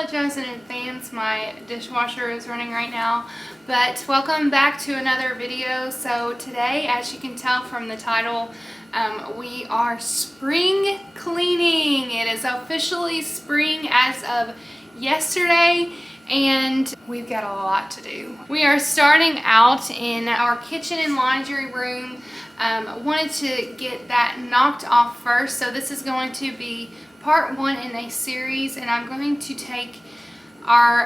apologize in advance. My dishwasher is running right now. But welcome back to another video. So today, as you can tell from the title, we are spring cleaning. It is officially spring as of yesterday, and we've got a lot to do. We are starting out in our kitchen and laundry room. Wanted to get that knocked off first, so this is going to be part one in a series, and I'm going to take our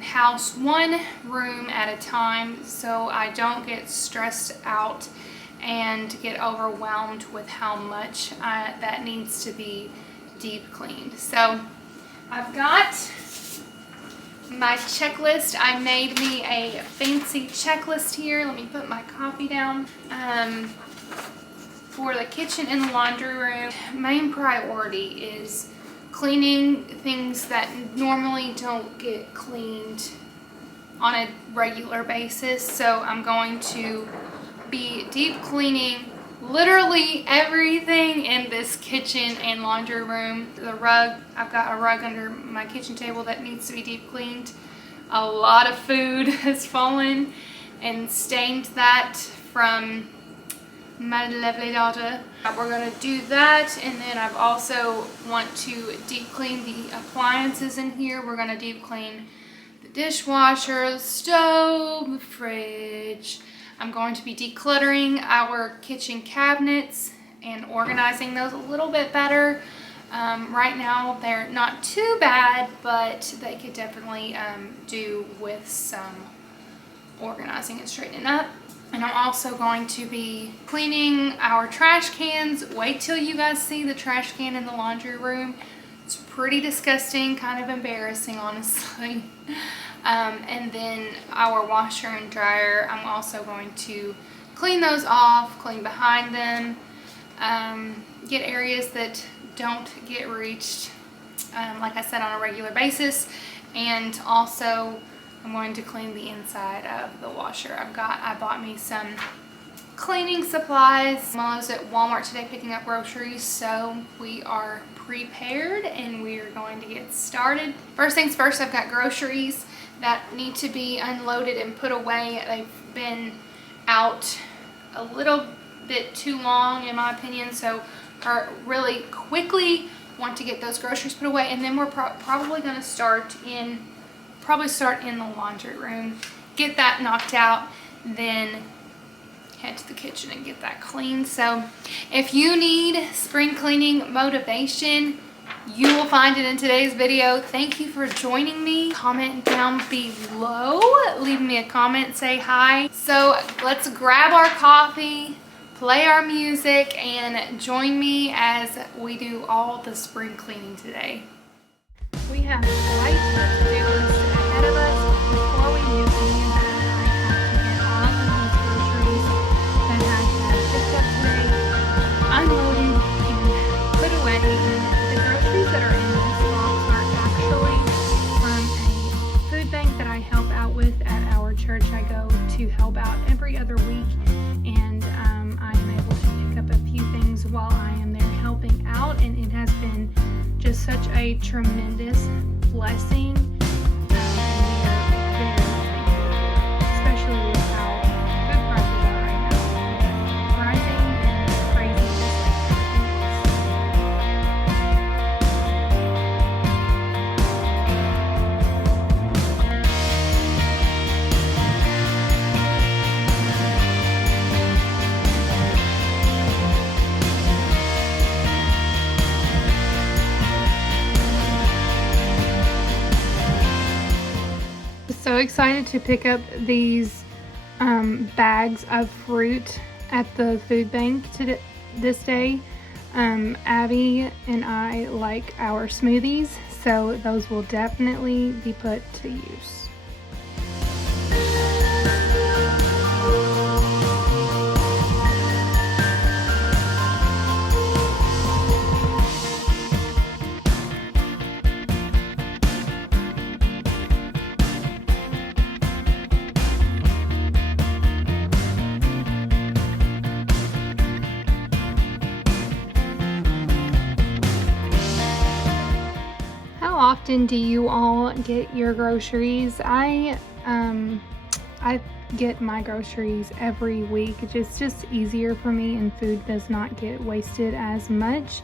house one room at a time so I don't get stressed out and get overwhelmed with how much that needs to be deep cleaned. So I've got my checklist. I made me a fancy checklist here. Let me put my coffee down. For the kitchen and the laundry room, main priority is cleaning things that normally don't get cleaned on a regular basis. So I'm going to be deep cleaning literally everything in this kitchen and laundry room. The rug, I've got a rug under my kitchen table that needs to be deep cleaned. A lot of food has fallen and stained that from my lovely daughter. We're going to do that, and then I've also want to deep clean the appliances in here. We're going to deep clean the dishwasher, the stove, the fridge. I'm going to be decluttering our kitchen cabinets and organizing those a little bit better. Right now they're not too bad, but they could definitely do with some organizing and straightening up. And I'm also going to be cleaning our trash cans. Wait till you guys see the trash can in the laundry room. It's pretty disgusting, kind of embarrassing, honestly. And then our washer and dryer, I'm also going to clean those off, clean behind them, get areas that don't get reached, like I said, on a regular basis. And also I'm going to clean the inside of the washer. I bought me some cleaning supplies while I was at Walmart today picking up groceries, so we are prepared and we are going to get started. First things first, I've got groceries that need to be unloaded and put away. They've been out a little bit too long in my opinion, so I really quickly want to get those groceries put away, and then we're probably going to start in the laundry room, get that knocked out, then head to the kitchen and get that cleaned. So if you need spring cleaning motivation, you will find it in today's video. Thank you for joining me. Comment down below, leave me a comment, say hi. So let's grab our coffee, play our music, and join me as we do all the spring cleaning today. We have quite a to-do list ahead of us. Before we move any of that, I have to get all of these groceries that I have picked up today unloaded and put away. And the groceries that are in this box are actually from a food bank that I help out with at our church. I go to help out every other week, and I am able to pick up a few things while I am there helping out, and it has been just such a tremendous blessing, and we are very thankful, especially with how food prices are right now, rising and crazy just like so excited to pick up these bags of fruit at the food bank this day. Abby and I like our smoothies, so those will definitely be put to use. often do you all get your groceries? I get my groceries every week. It's just easier for me, and food does not get wasted as much.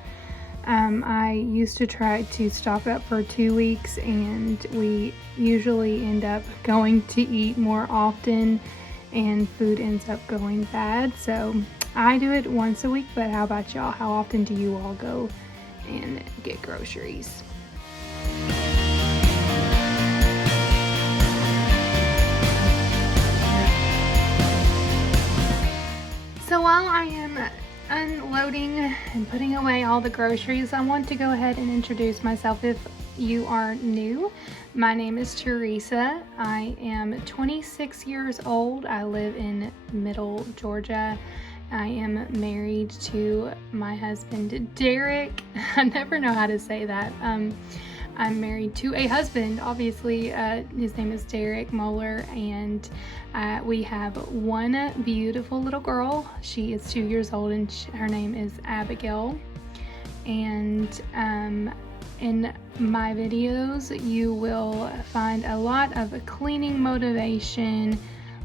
I used to try to stock up for 2 weeks, and we usually end up going to eat more often, and food ends up going bad. So I do it once a week, but how about y'all? How often do you all go and get groceries? So while I am unloading and putting away all the groceries, I want to go ahead and introduce myself if you are new. My name is Teresa. I am 26 years old. I live in Middle Georgia. I am married to my husband, Derek. I never know how to say that. I'm married to a husband, obviously. His name is Derek Moeller, and we have one beautiful little girl. She is 2 years old, and her name is Abigail. And in my videos, you will find a lot of cleaning motivation,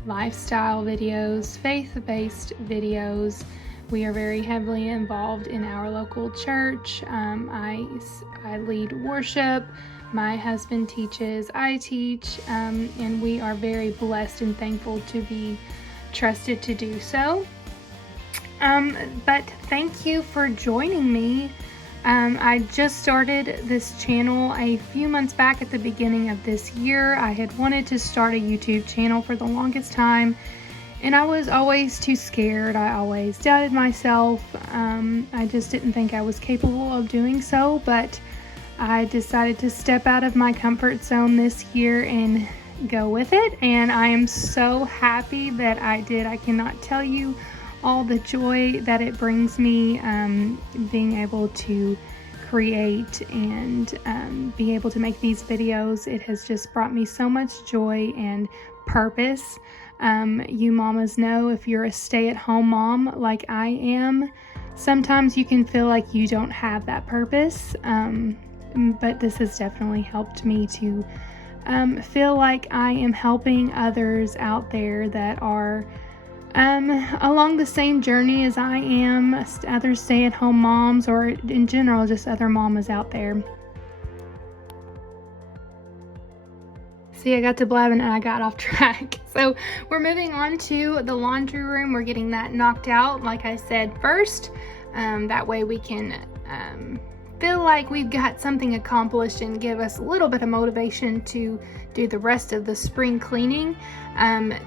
lifestyle videos, faith-based videos. We are very heavily involved in our local church. I lead worship. My husband teaches, I teach, and we are very blessed and thankful to be trusted to do so. But thank you for joining me. I just started this channel a few months back at the beginning of this year. I had wanted to start a YouTube channel for the longest time, and I was always too scared. I always doubted myself. I just didn't think I was capable of doing so, but I decided to step out of my comfort zone this year and go with it, and I am so happy that I did. I cannot tell you all the joy that it brings me, being able to create and be able to make these videos. It has just brought me so much joy and purpose. You mamas know, if you're a stay-at-home mom like I am, sometimes you can feel like you don't have that purpose, but this has definitely helped me to feel like I am helping others out there that are along the same journey as I am, other stay-at-home moms, or in general just other mamas out there. See, I got to blabbing and I got off track. So we're moving on to the laundry room. We're getting that knocked out, like I said, first. That way we can feel like we've got something accomplished and give us a little bit of motivation to do the rest of the spring cleaning.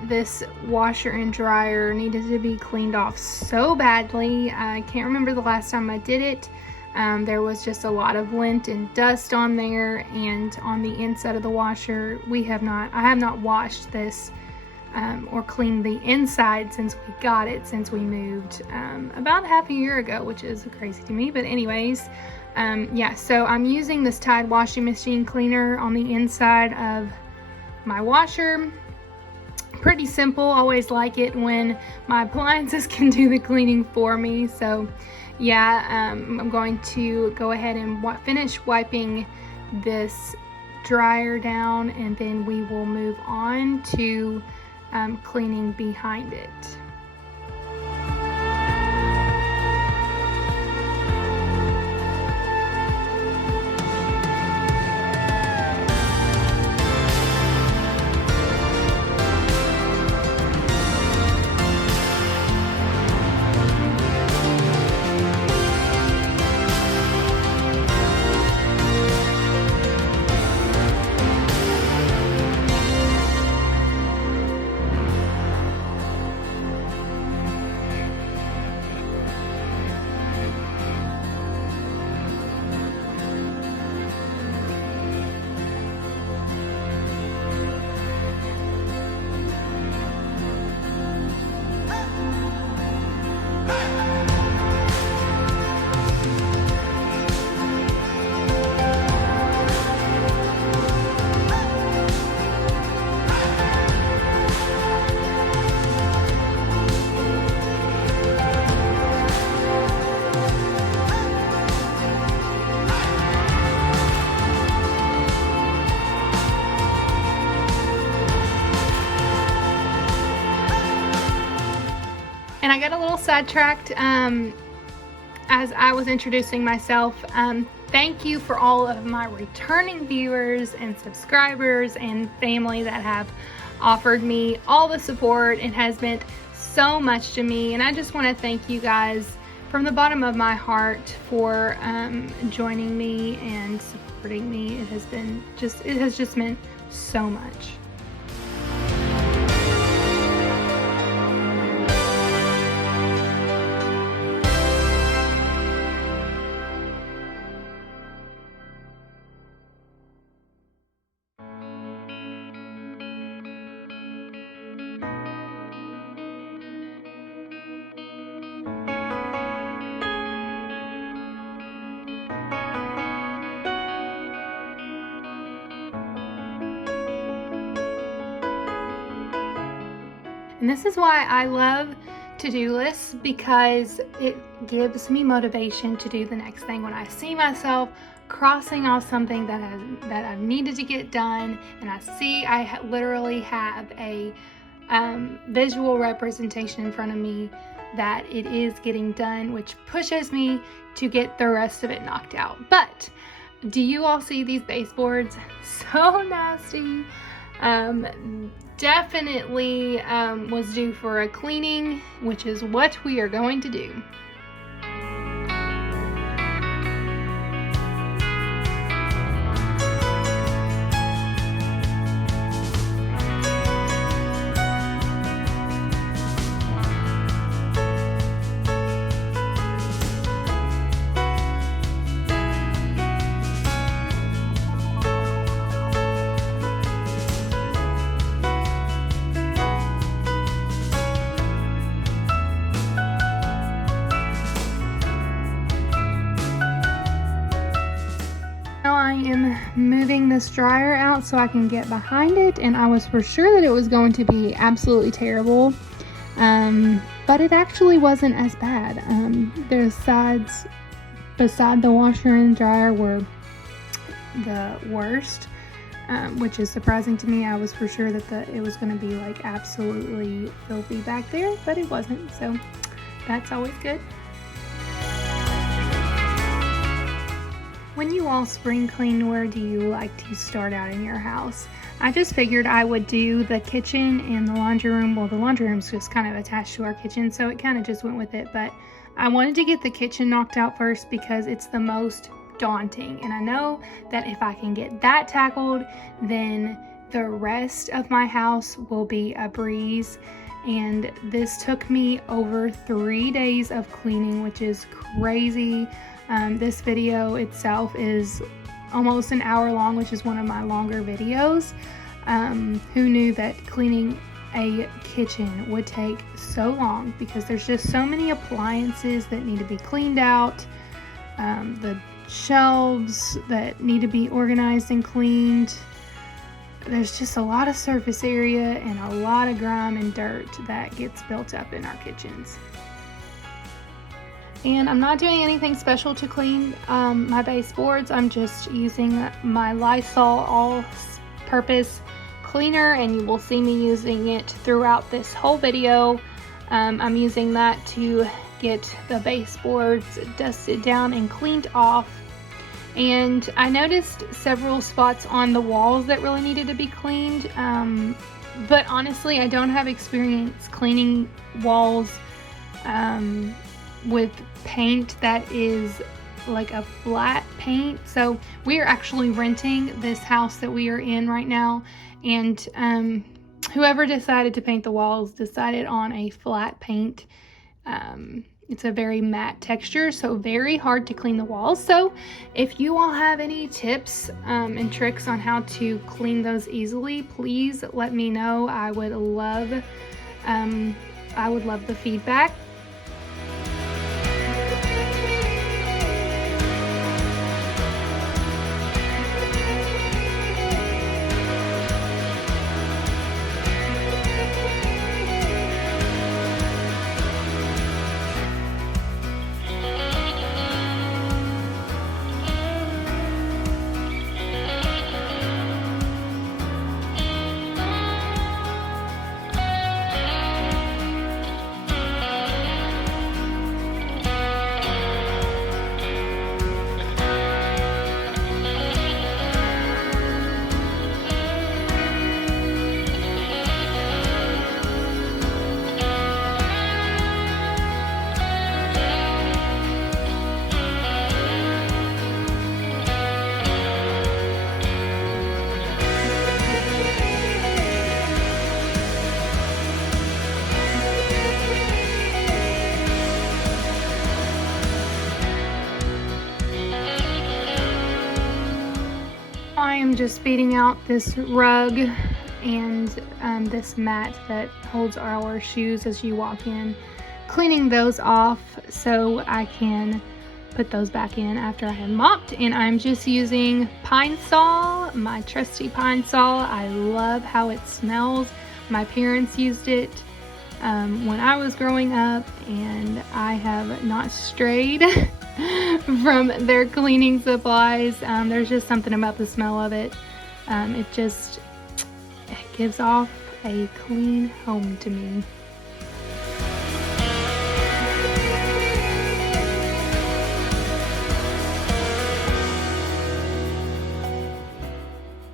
This washer and dryer needed to be cleaned off so badly. I can't remember the last time I did it. There was just a lot of lint and dust on there, and on the inside of the washer, I have not washed this or cleaned the inside since we got it, since we moved about half a year ago, which is crazy to me. But anyways, yeah, so I'm using this Tide washing machine cleaner on the inside of my washer. Pretty simple. Always like it when my appliances can do the cleaning for me. So yeah, I'm going to go ahead and finish wiping this dryer down, and then we will move on to cleaning behind it. And I got a little sidetracked as I was introducing myself. Thank you for all of my returning viewers and subscribers and family that have offered me all the support. It has meant so much to me, and I just want to thank you guys from the bottom of my heart for joining me and supporting me. It has just meant so much. And this is why I love to-do lists, because it gives me motivation to do the next thing. When I see myself crossing off something that I've needed to get done, and I see I literally have a visual representation in front of me that it is getting done, which pushes me to get the rest of it knocked out. But do you all see these baseboards? So nasty. Definitely was due for a cleaning, which is what we are going to do. Now I am moving this dryer out so I can get behind it, and I was for sure that it was going to be absolutely terrible, but it actually wasn't as bad. The sides beside the washer and dryer were the worst, which is surprising to me. I was for sure that it was going to be like absolutely filthy back there, but it wasn't, so that's always good. When you all spring clean, where do you like to start out in your house? I just figured I would do the kitchen and the laundry room. Well, the laundry room's just kind of attached to our kitchen, so it kind of just went with it. But I wanted to get the kitchen knocked out first because it's the most daunting. And I know that if I can get that tackled, then the rest of my house will be a breeze. And this took me over 3 days of cleaning, which is crazy. This video itself is almost an hour long, which is one of my longer videos. Who knew that cleaning a kitchen would take so long, because there's just so many appliances that need to be cleaned out, the shelves that need to be organized and cleaned. There's just a lot of surface area and a lot of grime and dirt that gets built up in our kitchens. And I'm not doing anything special to clean my baseboards. I'm just using my Lysol all-purpose cleaner, and you will see me using it throughout this whole video. I'm using that to get the baseboards dusted down and cleaned off. And I noticed several spots on the walls that really needed to be cleaned. But honestly, I don't have experience cleaning walls with paint that is like a flat paint. So we are actually renting this house that we are in right now, and whoever decided to paint the walls decided on a flat paint. It's a very matte texture, so very hard to clean the walls. So if you all have any tips and tricks on how to clean those easily, please let me know. I would love the feedback. I am just beating out this rug and this mat that holds our shoes as you walk in, cleaning those off so I can put those back in after I have mopped. And I'm just using Pine Sol, my trusty Pine Sol. I love how it smells. My parents used it when I was growing up, and I have not strayed from their cleaning supplies. There's just something about the smell of it. It gives off a clean home to me.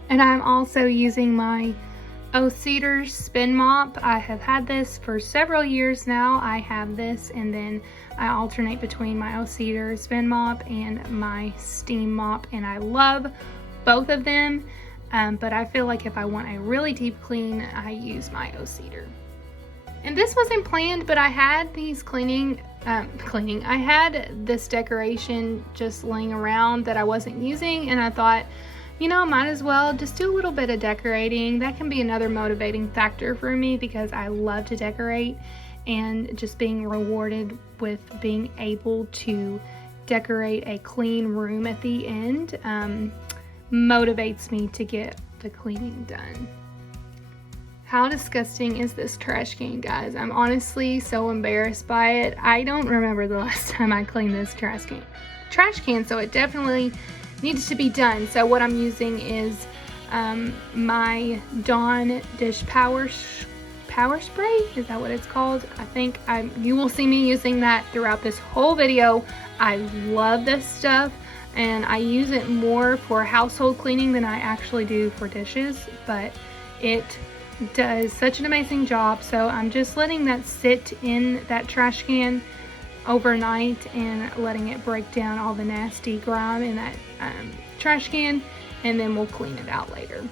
And I'm also using my O-Cedar spin mop. I have had this for several years now. I have this, and then I alternate between my O-Cedar spin mop and my steam mop, and I love both of them. But I feel like if I want a really deep clean, I use my O-Cedar. And this wasn't planned, but I had these I had this decoration just laying around that I wasn't using, and I thought, you know, might as well just do a little bit of decorating. That can be another motivating factor for me because I love to decorate, and just being rewarded with being able to decorate a clean room at the end motivates me to get the cleaning done. How disgusting is this trash can, guys? I'm honestly so embarrassed by it. I don't remember the last time I cleaned this trash can, so it definitely needs to be done. So what I'm using is my Dawn dish power spray. Is that what it's called? I think you will see me using that throughout this whole video. I love this stuff, and I use it more for household cleaning than I actually do for dishes, but it does such an amazing job. So I'm just letting that sit in that trash can overnight and letting it break down all the nasty grime in that trash can, and then we'll clean it out later.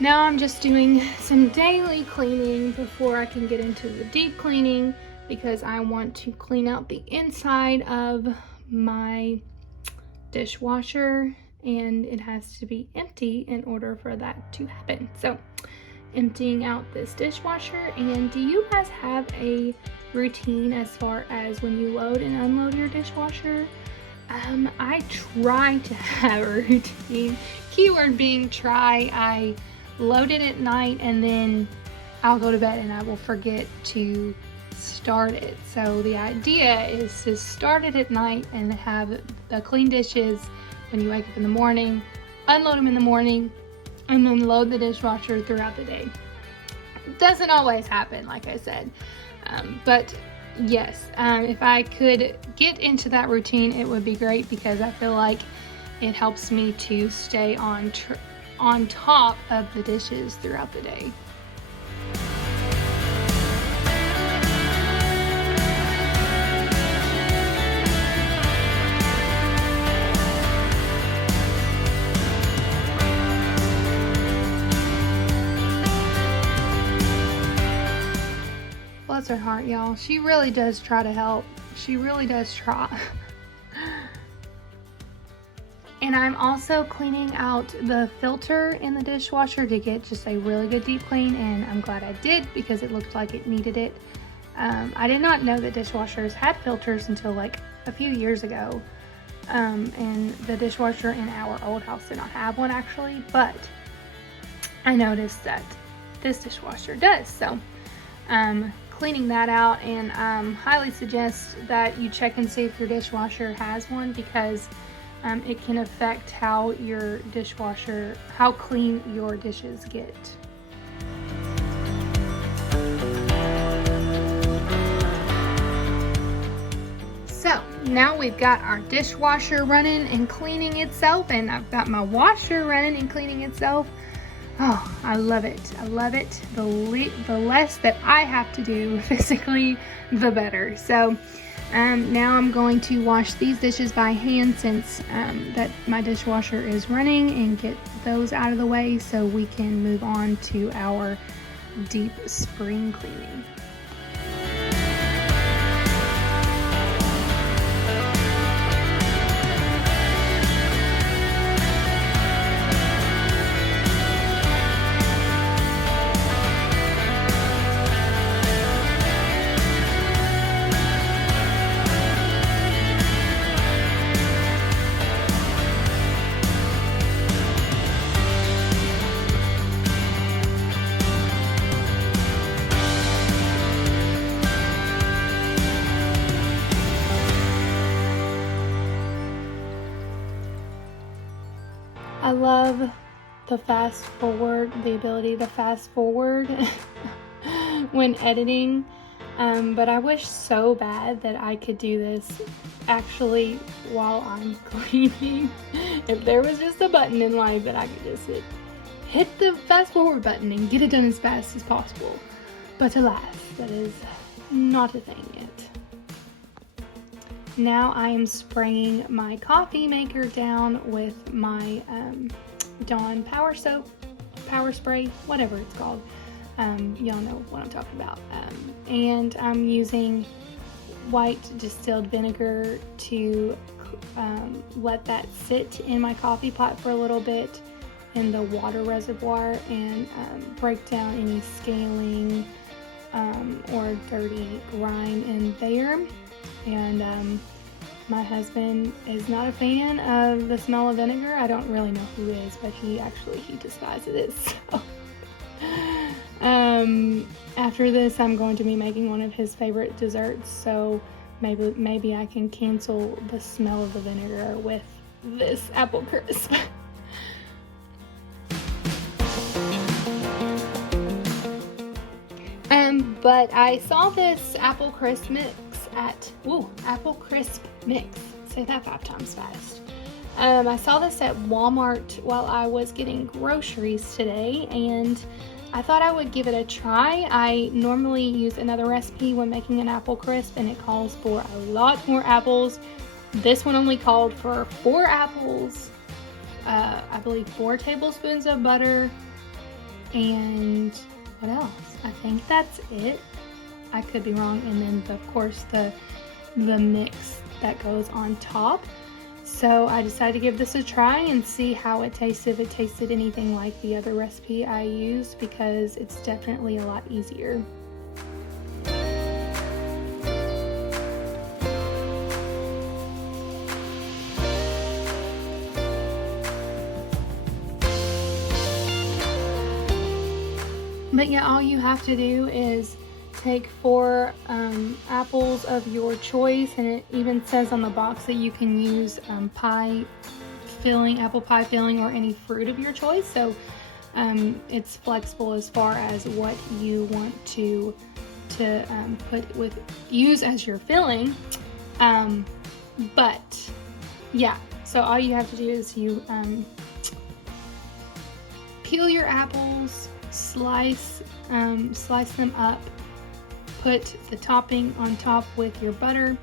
Now I'm just doing some daily cleaning before I can get into the deep cleaning, because I want to clean out the inside of my dishwasher, and it has to be empty in order for that to happen. So emptying out this dishwasher. And do you guys have a routine as far as when you load and unload your dishwasher? I try to have a routine. Keyword being try. I load it at night, and then I'll go to bed and I will forget to start it. So the idea is to start it at night and have the clean dishes when you wake up in the morning, unload them in the morning, and then load the dishwasher throughout the day. It doesn't always happen, like I said. But yes, if I could get into that routine, it would be great, because I feel like it helps me to stay on top of the dishes throughout the day. Bless her heart, y'all. She really does try to help. She really does try. And I'm also cleaning out the filter in the dishwasher to get just a really good deep clean, and I'm glad I did, because it looked like it needed it. I did not know that dishwashers had filters until like a few years ago. And the dishwasher in our old house did not have one actually, but I noticed that this dishwasher does. So cleaning that out, and highly suggest that you check and see if your dishwasher has one, because it can affect how clean your dishes get. So now we've got our dishwasher running and cleaning itself, and I've got my washer running and cleaning itself. Oh, I love it. I love it. The less that I have to do physically, the better. So now I'm going to wash these dishes by hand, since that my dishwasher is running, and get those out of the way so we can move on to our deep spring cleaning. love the ability to fast forward when editing. But I wish so bad that I could do this actually while I'm cleaning. If there was just a button in life that I could just hit the fast forward button and get it done as fast as possible. But alas, that is not a thing yet. Now I am spraying my coffee maker down with my Dawn Power Soap, Power Spray, whatever it's called. Y'all know what I'm talking about. And I'm using white distilled vinegar to let that sit in my coffee pot for a little bit in the water reservoir and break down any scaling or dirty grime in there. And my husband is not a fan of the smell of vinegar. I don't really know who is, but he despises it. So after this, I'm going to be making one of his favorite desserts, so maybe I can cancel the smell of the vinegar with this apple crisp. But I saw this apple crisp mix apple crisp mix. Say that 5 times fast. I saw this at Walmart while I was getting groceries today, and I thought I would give it a try. I normally use another recipe when making an apple crisp, and it calls for a lot more apples. This one only called for 4 apples, I believe 4 tablespoons of butter, and what else? I think that's it. I could be wrong. And then, of course, the mix that goes on top. So I decided to give this a try and see how it tasted, if it tasted anything like the other recipe I used, because it's definitely a lot easier. But yeah, all you have to do is take 4 apples of your choice, and it even says on the box that you can use apple pie filling, or any fruit of your choice. So it's flexible as far as what you want to use as your filling. But yeah, so all you have to do is you peel your apples, slice them up, put the topping on top with your butter.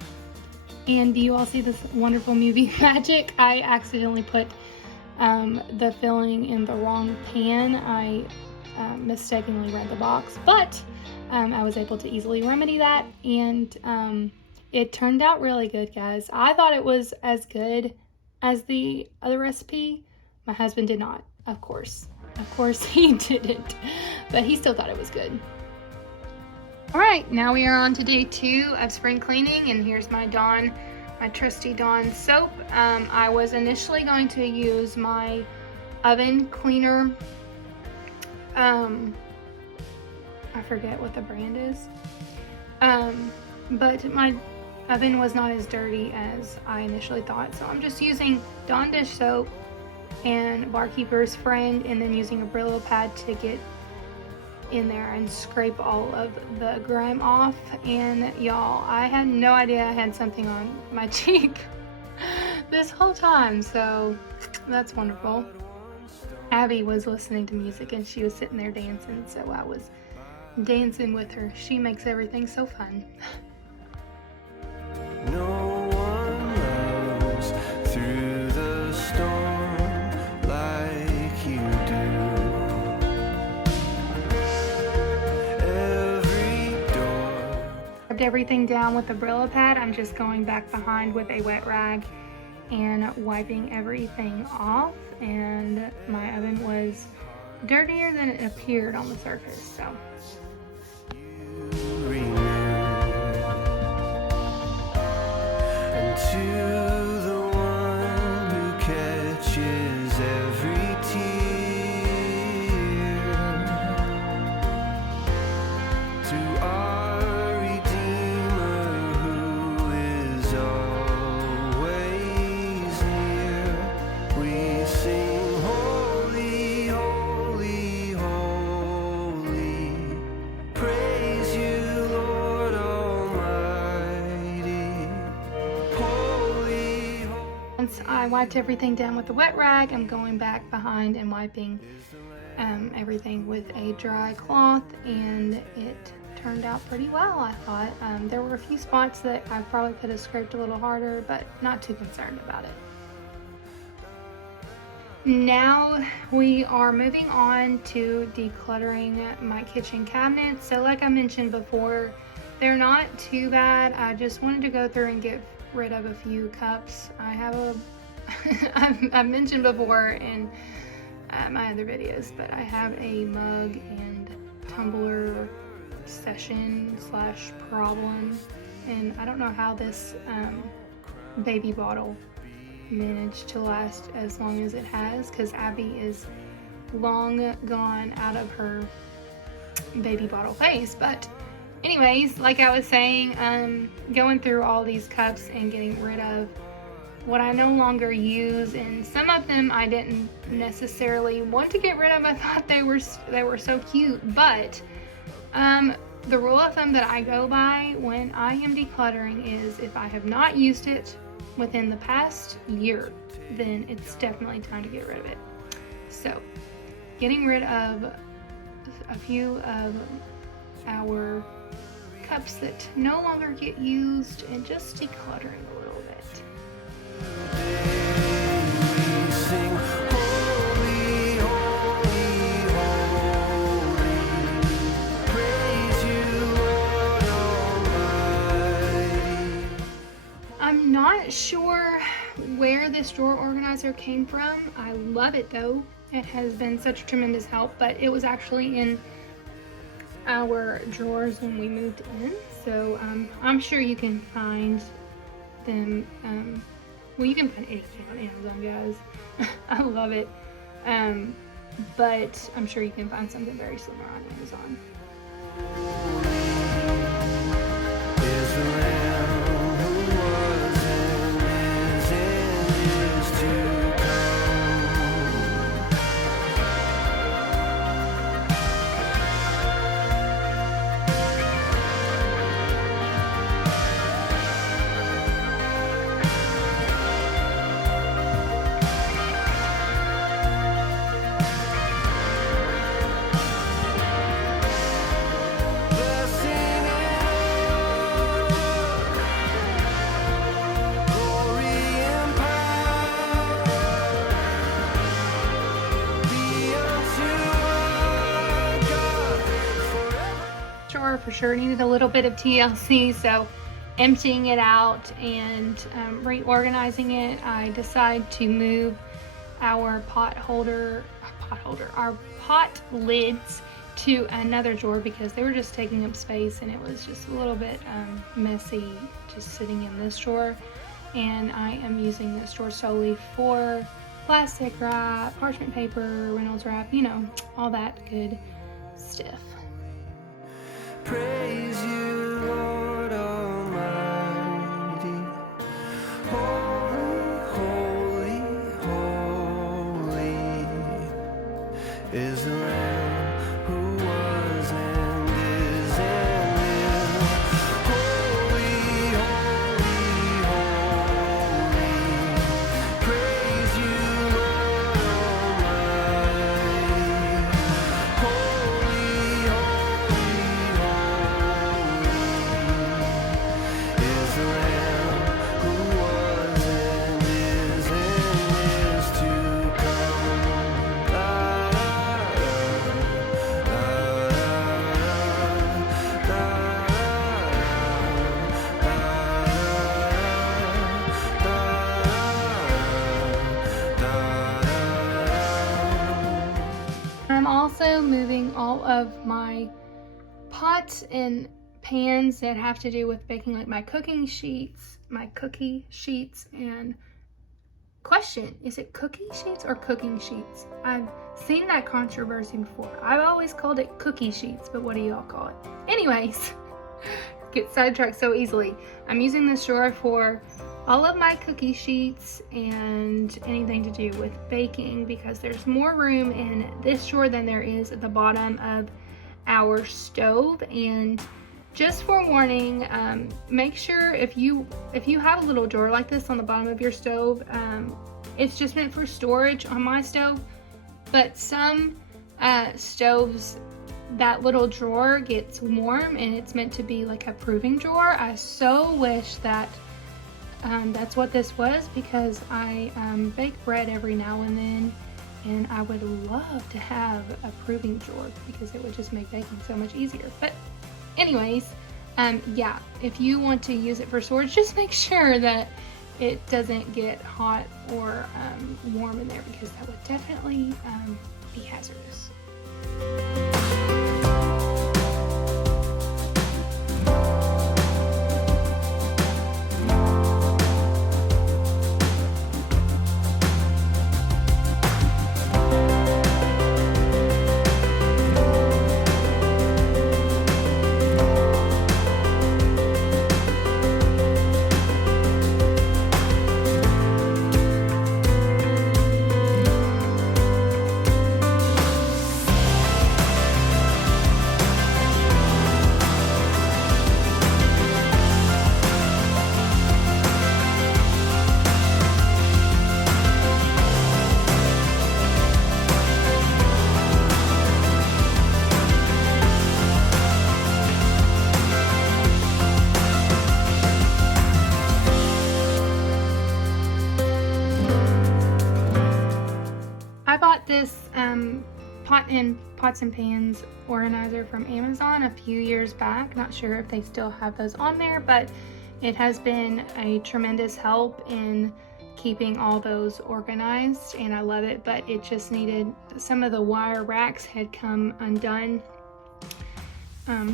And do you all see this wonderful movie magic? I accidentally put the filling in the wrong pan. I mistakenly read the box, but I was able to easily remedy that, and it turned out really good, guys. I thought it was as good as the other recipe. My husband did not, of course he didn't, but he still thought it was good. Alright, now we are on to day 2 of spring cleaning, and here's my trusty Dawn soap. I was initially going to use my oven cleaner. I forget what the brand is. But my oven was not as dirty as I initially thought, so I'm just using Dawn dish soap and Barkeeper's Friend, and then using a Brillo pad to get in there and scrape all of the grime off. And y'all, I had no idea I had something on my cheek this whole time, so that's wonderful. Abby was listening to music and she was sitting there dancing, so I was dancing with her. She makes everything so fun. No one loves through the storm like you do. Every door. Rubbed everything down with the Brillo pad. I'm just going back behind with a wet rag and wiping everything off. And my oven was dirtier than it appeared on the surface, so. To the one who catches every tear, to our Redeemer who is always near, we sing holy. wiped everything down with a wet rag. I'm going back behind and wiping everything with a dry cloth, and it turned out pretty well, I thought. There were a few spots that I probably could have scraped a little harder, but not too concerned about it. Now we are moving on to decluttering my kitchen cabinets. So like I mentioned before, they're not too bad. I just wanted to go through and get rid of a few cups. I have I've mentioned before in my other videos, but I have a mug and tumbler session / problem, and I don't know how this baby bottle managed to last as long as it has, because Abby is long gone out of her baby bottle phase. But anyways, like I was saying, going through all these cups and getting rid of what I no longer use, and some of them I didn't necessarily want to get rid of. I thought they were so cute, but the rule of thumb that I go by when I am decluttering is if I have not used it within the past year, then it's definitely time to get rid of it. So getting rid of a few of our cups that no longer get used and just decluttering a little bit. Sing, holy, holy, holy. Praise you, Lord Almighty. I'm not sure where this drawer organizer came from. I love it though. It has been such a tremendous help, but it was actually in our drawers when we moved in. So I'm sure you can find them. Well, you can find anything on Amazon, guys. I love it. But I'm sure you can find something very similar on Amazon. Is the Lamb who was and is to come. Blessing and honor, glory and power be unto our God forever. Drawer for sure needed a little bit of TLC, so emptying it out and reorganizing it, I decided to move our our pot lids to another drawer because they were just taking up space and it was just a little bit messy just sitting in this drawer. And I am using this drawer solely for plastic wrap, parchment paper, Reynolds wrap, you know, all that good stuff. Praise you, Lord Almighty. Holy, holy, holy is the Lamb who was and is. Holy, holy, holy. Praise you, Lord Almighty. Holy, holy, holy is the Lamb who was and is to come. La, I'm also moving all of my pots and pans that have to do with baking, like my cooking sheets, my cookie sheets, and question, is it cookie sheets or cooking sheets? I've seen that controversy before. I've always called it cookie sheets, but what do y'all call it? Anyways, get sidetracked so easily. I'm using this drawer for all of my cookie sheets and anything to do with baking because there's more room in this drawer than there is at the bottom of our stove. And just forewarning, make sure if you have a little drawer like this on the bottom of your stove, It's just meant for storage on my stove, but some stoves, that little drawer gets warm and it's meant to be like a proving drawer. I so wish that that's what this was, because I bake bread every now and then, and I would love to have a proving drawer because it would just make baking so much easier. But anyways, yeah, if you want to use it for storage, just make sure that it doesn't get hot or warm in there, because that would definitely be hazardous. I bought this pots and pans organizer from Amazon a few years back. Not sure if they still have those on there, but it has been a tremendous help in keeping all those organized, and I love it. But it just needed, some of the wire racks had come undone,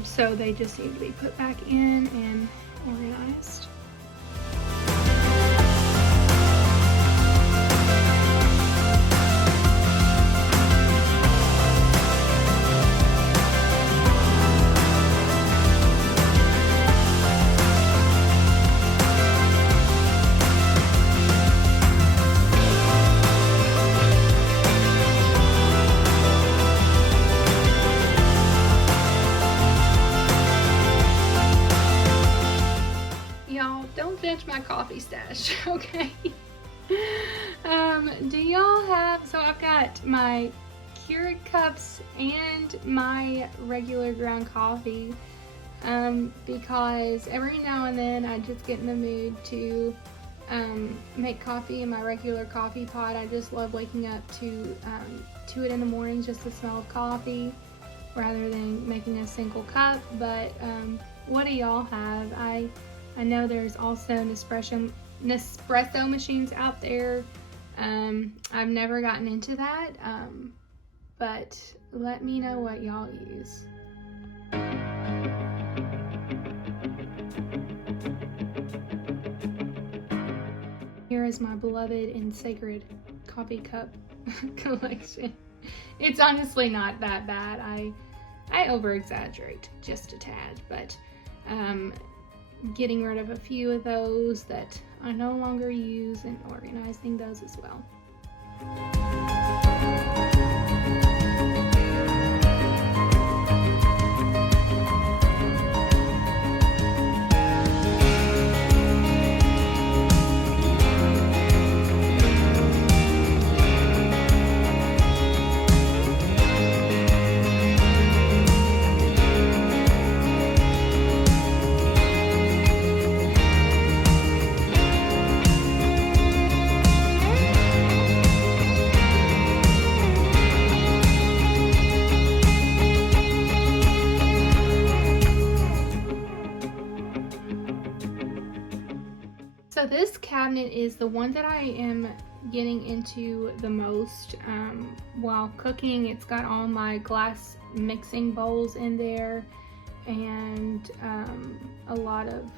so they just need to be put back in and organized. Don't judge my coffee stash, okay? Do y'all have, so I've got my Keurig cups and my regular ground coffee, because every now and then I just get in the mood to make coffee in my regular coffee pot. I just love waking up to it in the morning, just the smell of coffee, rather than making a single cup. But what do y'all have? I know there's also Nespresso machines out there. I've never gotten into that, but let me know what y'all use. Here is my beloved and sacred coffee cup collection. It's honestly not that bad. I over-exaggerate just a tad, but getting rid of a few of those that I no longer use and organizing those as well. So this cabinet is the one that I am getting into the most while cooking. It's got all my glass mixing bowls in there, and a lot of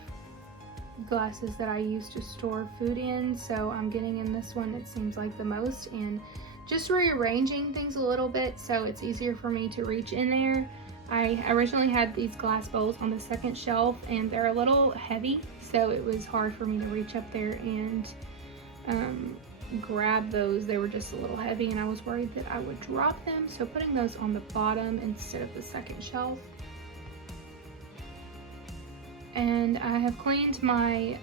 glasses that I use to store food in. So I'm getting in this one, it seems like the most, and just rearranging things a little bit so it's easier for me to reach in there. I originally had these glass bowls on the second shelf, and they're a little heavy, so it was hard for me to reach up there and grab those. They were just a little heavy, and I was worried that I would drop them, so putting those on the bottom instead of the second shelf. And I have cleaned my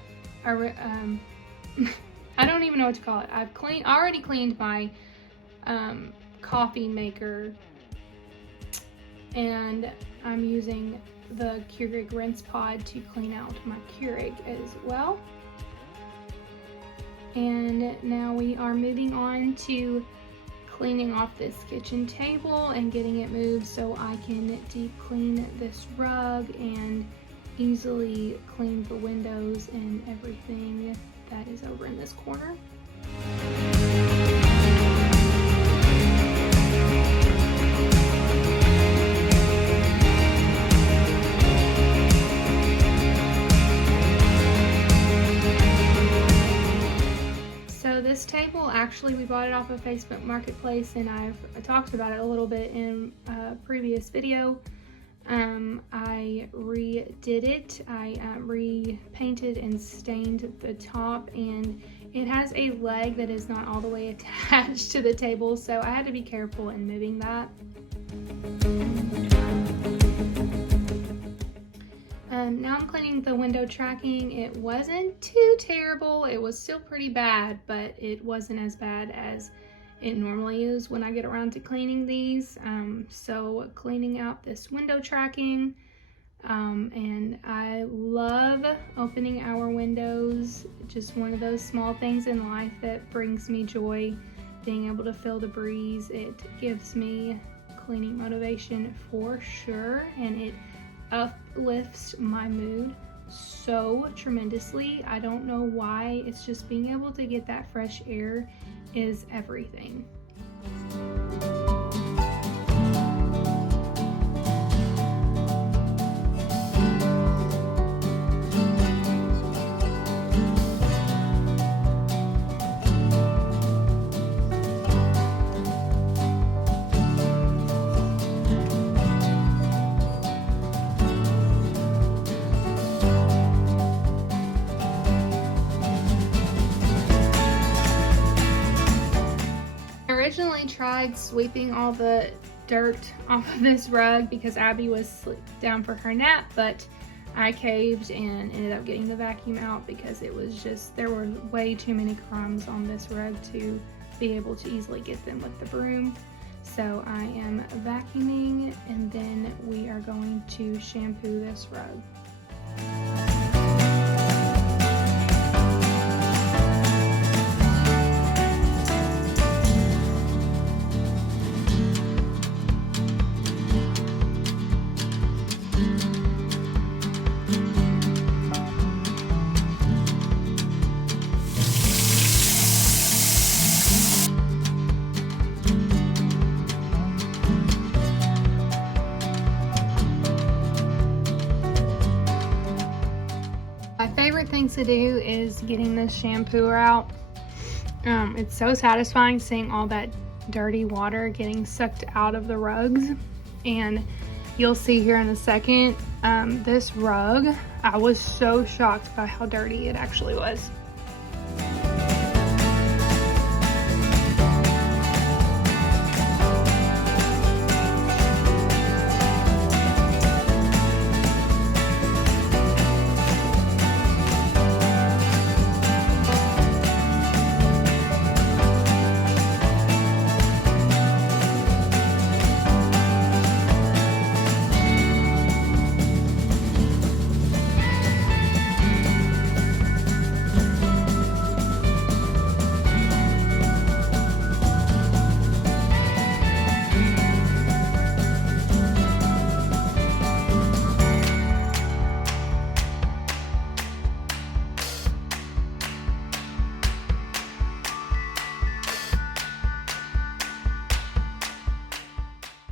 I don't even know what to call it. I've already cleaned my coffee maker, and I'm using the Keurig rinse pod to clean out my Keurig as well. And now we are moving on to cleaning off this kitchen table and getting it moved so I can deep clean this rug and easily clean the windows and everything that is over in this corner. So this table, actually we bought it off of Facebook Marketplace, and I talked about it a little bit in a previous video. I redid it. I repainted and stained the top, and it has a leg that is not all the way attached to the table, so I had to be careful in moving that. Now I'm cleaning the window tracking. It wasn't too terrible. It was still pretty bad, but it wasn't as bad as it normally is when I get around to cleaning these. So cleaning out this window tracking, and I love opening our windows. Just one of those small things in life that brings me joy, being able to feel the breeze. It gives me cleaning motivation for sure, and it uplifts my mood so tremendously. I don't know why. It's just being able to get that fresh air is everything. Originally tried sweeping all the dirt off of this rug because Abby was down for her nap, but I caved and ended up getting the vacuum out because it was just, there were way too many crumbs on this rug to be able to easily get them with the broom. So I am vacuuming, and then we are going to shampoo this rug. My favorite things to do is getting this shampooer out. It's so satisfying seeing all that dirty water getting sucked out of the rugs, and you'll see here in a second, this rug, I was so shocked by how dirty it actually was.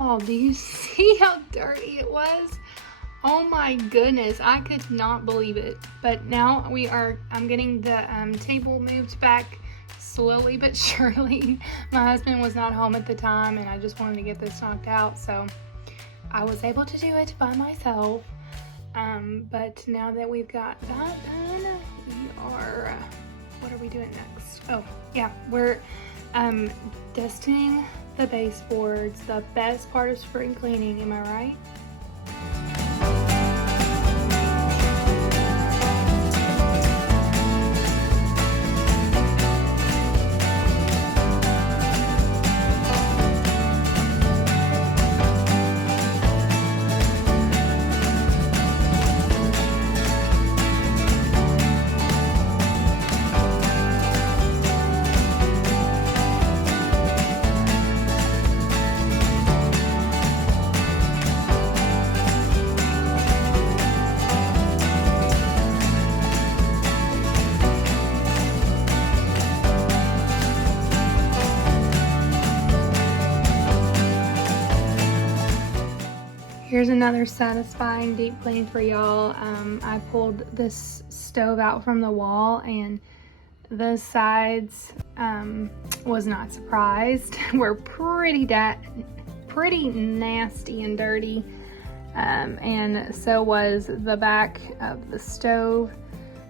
Oh, do you see how dirty it was? Oh my goodness, I could not believe it. But now I'm getting the table moved back slowly but surely. My husband was not home at the time, and I just wanted to get this knocked out, so I was able to do it by myself. But now that we've got that done, what are we doing next? Oh yeah, we're dusting the baseboards. The best part of spring cleaning, am I right? Here's another satisfying deep clean for y'all. I pulled this stove out from the wall and the sides, was not surprised, were pretty nasty and dirty. And so was the back of the stove.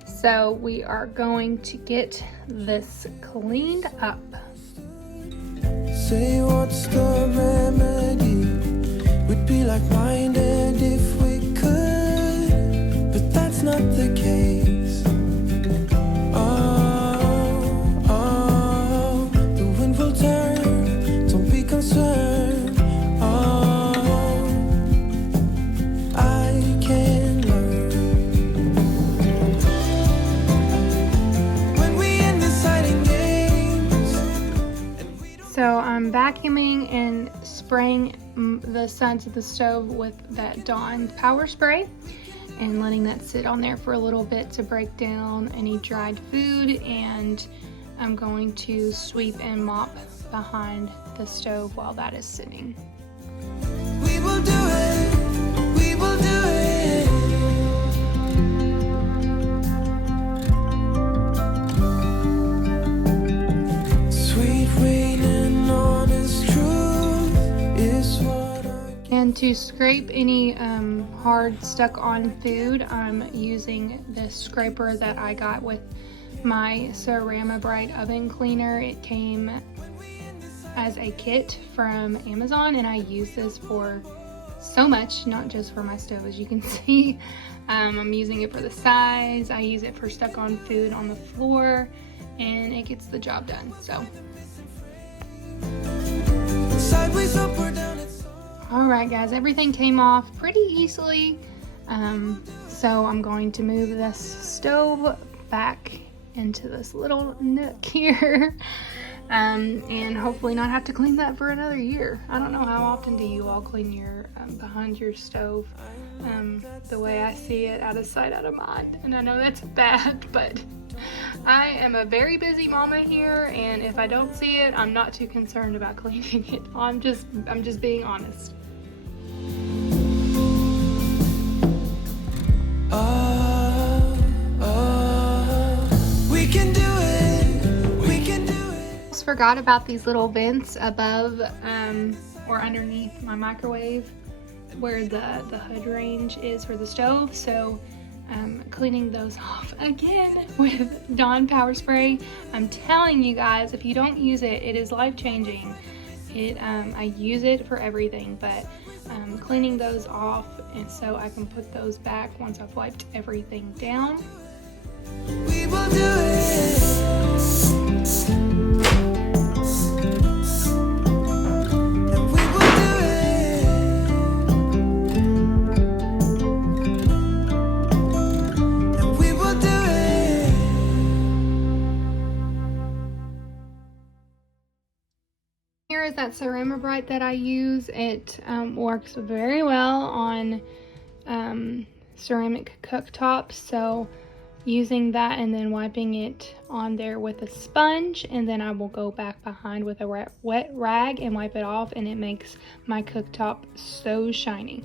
So we are going to get this cleaned up. Say what's the remedy? We'd be like minded if we could, but that's not the case. Oh, the wind will turn, don't be concerned. Oh, I can learn. When we end this hiding games, and we don't. So I'm vacuuming and spraying the sides of the stove with that Dawn power spray and letting that sit on there for a little bit to break down any dried food, and I'm going to sweep and mop behind the stove while that is sitting. We will do it. We will do it. Sweet rain and honest truth is what I. And to scrape any hard stuck on food, I'm using this scraper that I got with my Cerama Bright oven cleaner. It came as a kit from Amazon, and I use this for so much, not just for my stove, as you can see. I'm using it for the sides, I use it for stuck on food on the floor, and it gets the job done. So Sideways up or down, it's alright guys, everything came off pretty easily. So I'm going to move this stove back into this little nook here. And hopefully not have to clean that for another year. I don't know, how often do you all clean your behind your stove? The way I see it, out of sight, out of mind. And I know that's bad, but I am a very busy mama here, and if I don't see it, I'm not too concerned about cleaning it. I'm just being honest. we can do it. We can do it. Just forgot about these little vents above or underneath my microwave where the hood range is for the stove. So cleaning those off again with Dawn power spray. I'm telling you guys, if you don't use it, it is life-changing. I use it for everything, but cleaning those off, and so I can put those back once I've wiped everything down. We will do it. And we will do it. And we will do it. Here is that Cerama Bright that I use. It works very well on ceramic cooktops, so using that and then wiping it on there with a sponge, and then I will go back behind with a wet rag and wipe it off, and it makes my cooktop so shiny.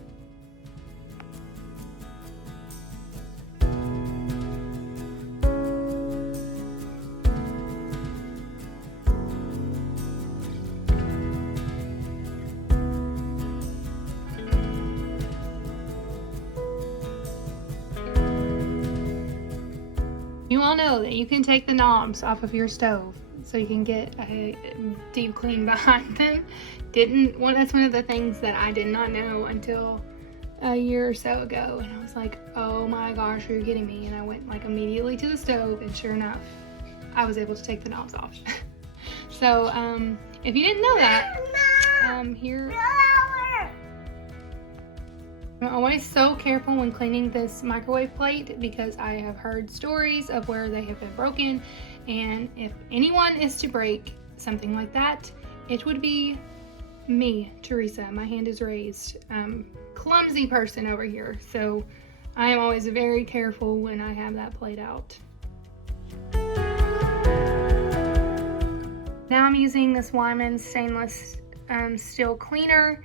You all know that you can take the knobs off of your stove so you can get a deep clean behind them. That's one of the things that I did not know until a year or so ago, and I was like, oh my gosh, are you kidding me? And I went like immediately to the stove, and sure enough, I was able to take the knobs off. So if you didn't know that, here. I'm always so careful when cleaning this microwave plate because I have heard stories of where they have been broken, and if anyone is to break something like that, it would be me, Teresa. My hand is raised. Clumsy person over here, so I am always very careful when I have that plate out. Now I'm using this Wyman stainless steel cleaner.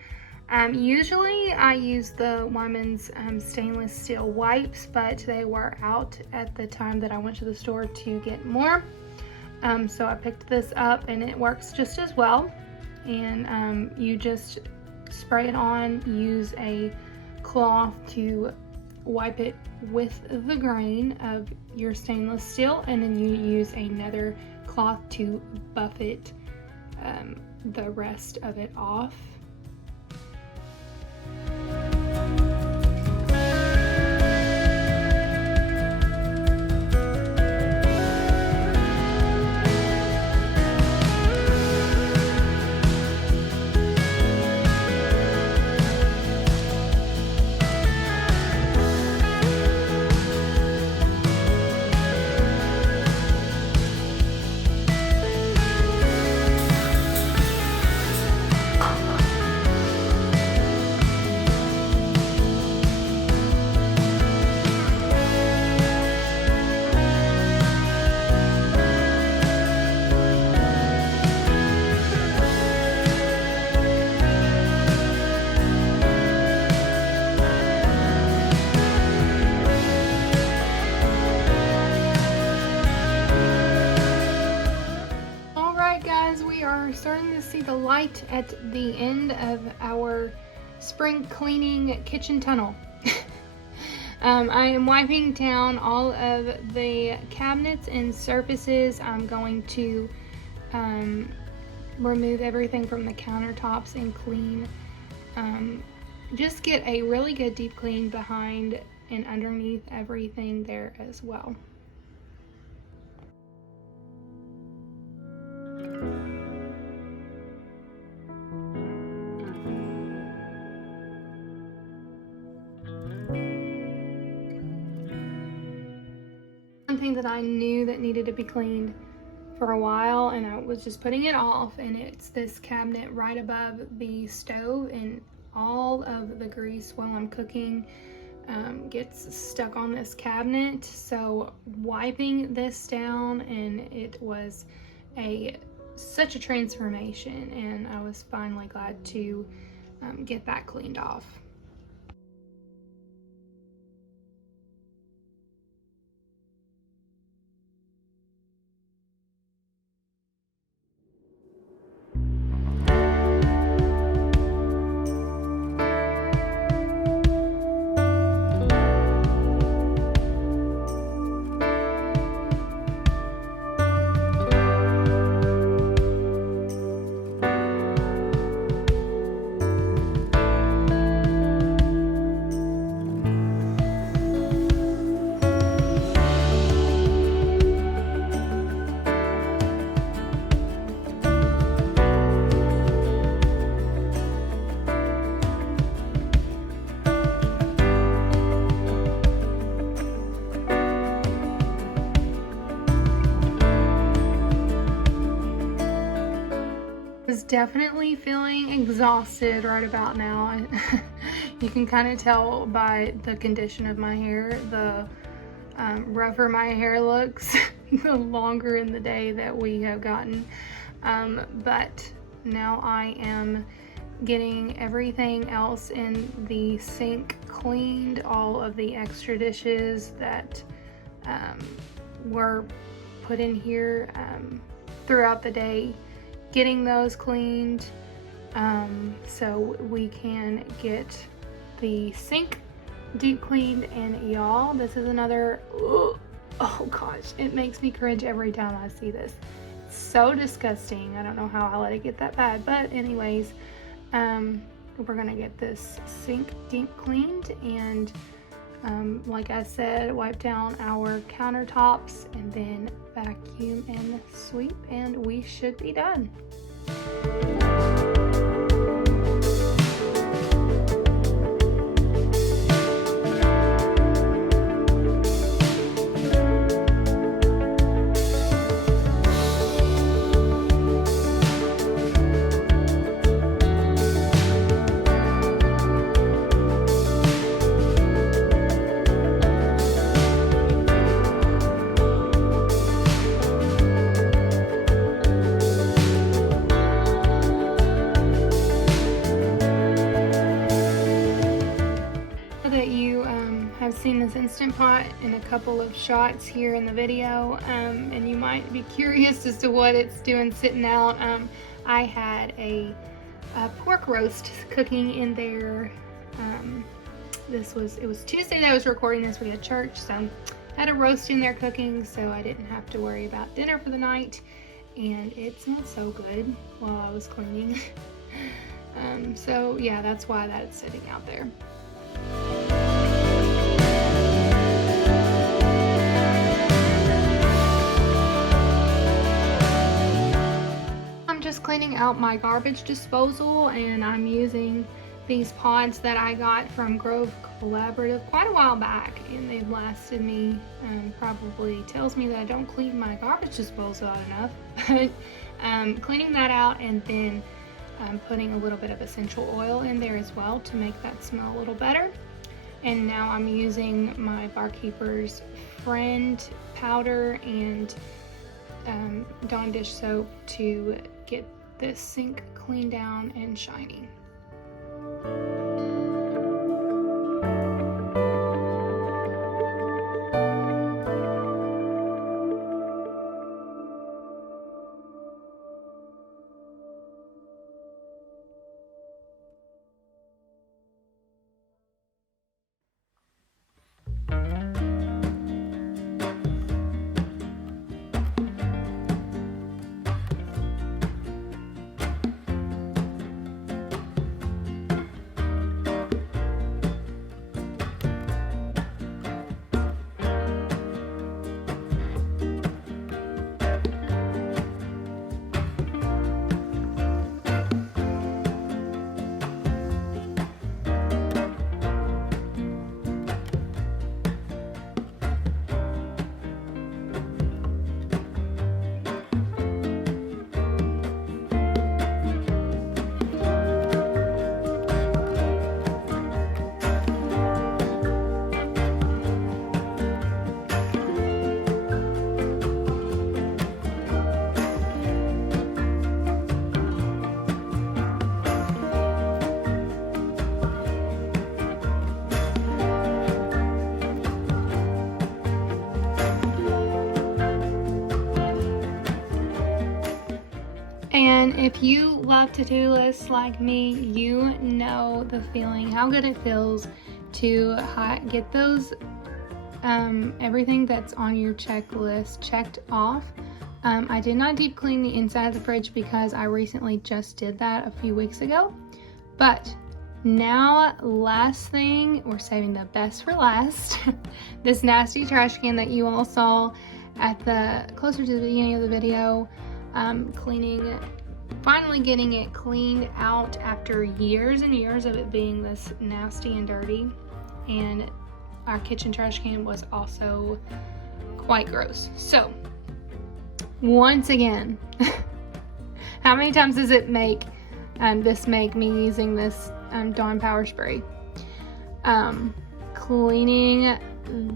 Usually I use the Wyman's stainless steel wipes, but they were out at the time that I went to the store to get more. So I picked this up and it works just as well. And you just spray it on, use a cloth to wipe it with the grain of your stainless steel, and then you use another cloth to buff it, the rest of it off. Starting to see the light at the end of our spring cleaning kitchen tunnel. I am wiping down all of the cabinets and surfaces. I'm going to remove everything from the countertops and clean. Just get a really good deep clean behind and underneath everything there as well. One thing that I knew that needed to be cleaned for a while, and I was just putting it off, and it's this cabinet right above the stove, and all of the grease while I'm cooking gets stuck on this cabinet. So wiping this down, and it was such a transformation, and I was finally glad to get that cleaned off. Definitely feeling exhausted right about now. You can kind of tell by the condition of my hair. The rougher my hair looks, the longer in the day that we have gotten. But now I am getting everything else in the sink cleaned, all of the extra dishes that were put in here throughout the day, getting those cleaned so we can get the sink deep cleaned. And y'all, this is another, oh gosh, it makes me cringe every time I see this. It's so disgusting. I don't know how I let it get that bad, but anyways, we're gonna get this sink deep cleaned, and like I said, wipe down our countertops and then vacuum and sweep, and we should be done. seen this Instant Pot in a couple of shots here in the video, and you might be curious as to what it's doing sitting out. I had a pork roast cooking in there. It was Tuesday that I was recording this. We had church, so I had a roast in there cooking, so I didn't have to worry about dinner for the night, and it smelled so good while I was cleaning. So yeah, that's why that's sitting out there. I'm just cleaning out my garbage disposal, and I'm using these pods that I got from Grove Collaborative quite a while back, and they've lasted me, probably tells me that I don't clean my garbage disposal out enough. But cleaning that out, and then putting a little bit of essential oil in there as well to make that smell a little better. And now I'm using my Barkeeper's Friend powder and Dawn dish soap to get this sink cleaned down and shiny. And if you love to-do lists like me, you know the feeling, how good it feels to get those, everything that's on your checklist checked off. I did not deep clean the inside of the fridge because I recently just did that a few weeks ago. But now, last thing, we're saving the best for last. This nasty trash can that you all saw at closer to the beginning of the video. Finally getting it cleaned out after years and years of it being this nasty and dirty. And our kitchen trash can was also quite gross. So, once again, how many times does it make me using this Dawn Power Spray? Cleaning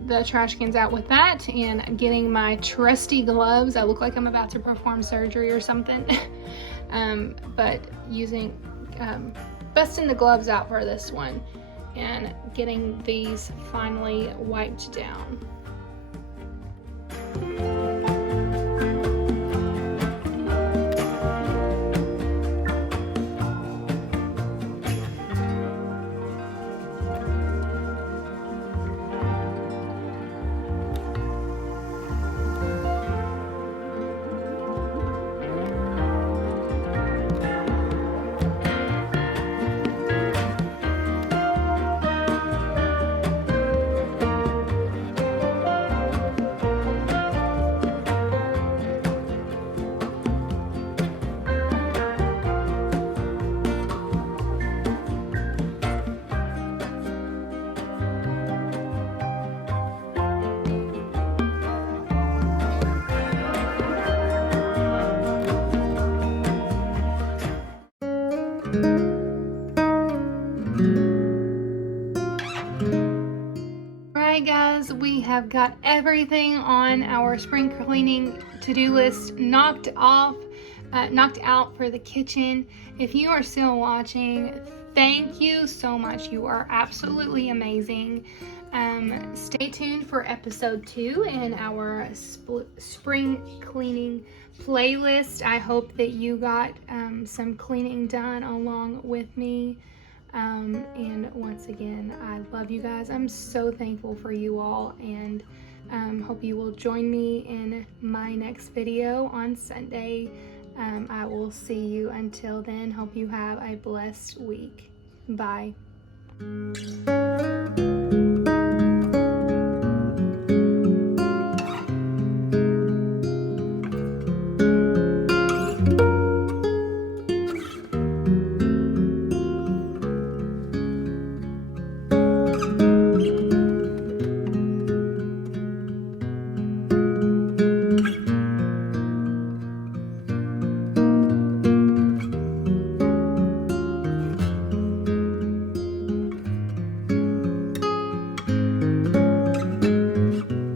the trash cans out with that and getting my trusty gloves. I look like I'm about to perform surgery or something. But busting the gloves out for this one and getting these finally wiped down. Alright guys, we have got everything on our spring cleaning to-do list knocked out for the kitchen. If you are still watching, Thank you so much. You are absolutely amazing. Stay tuned for episode 2 in our spring cleaning playlist. I hope that you got some cleaning done along with me. And once again, I love you guys. I'm so thankful for you all, and hope you will join me in my next video on Sunday. I will see you until then. Hope you have a blessed week. Bye.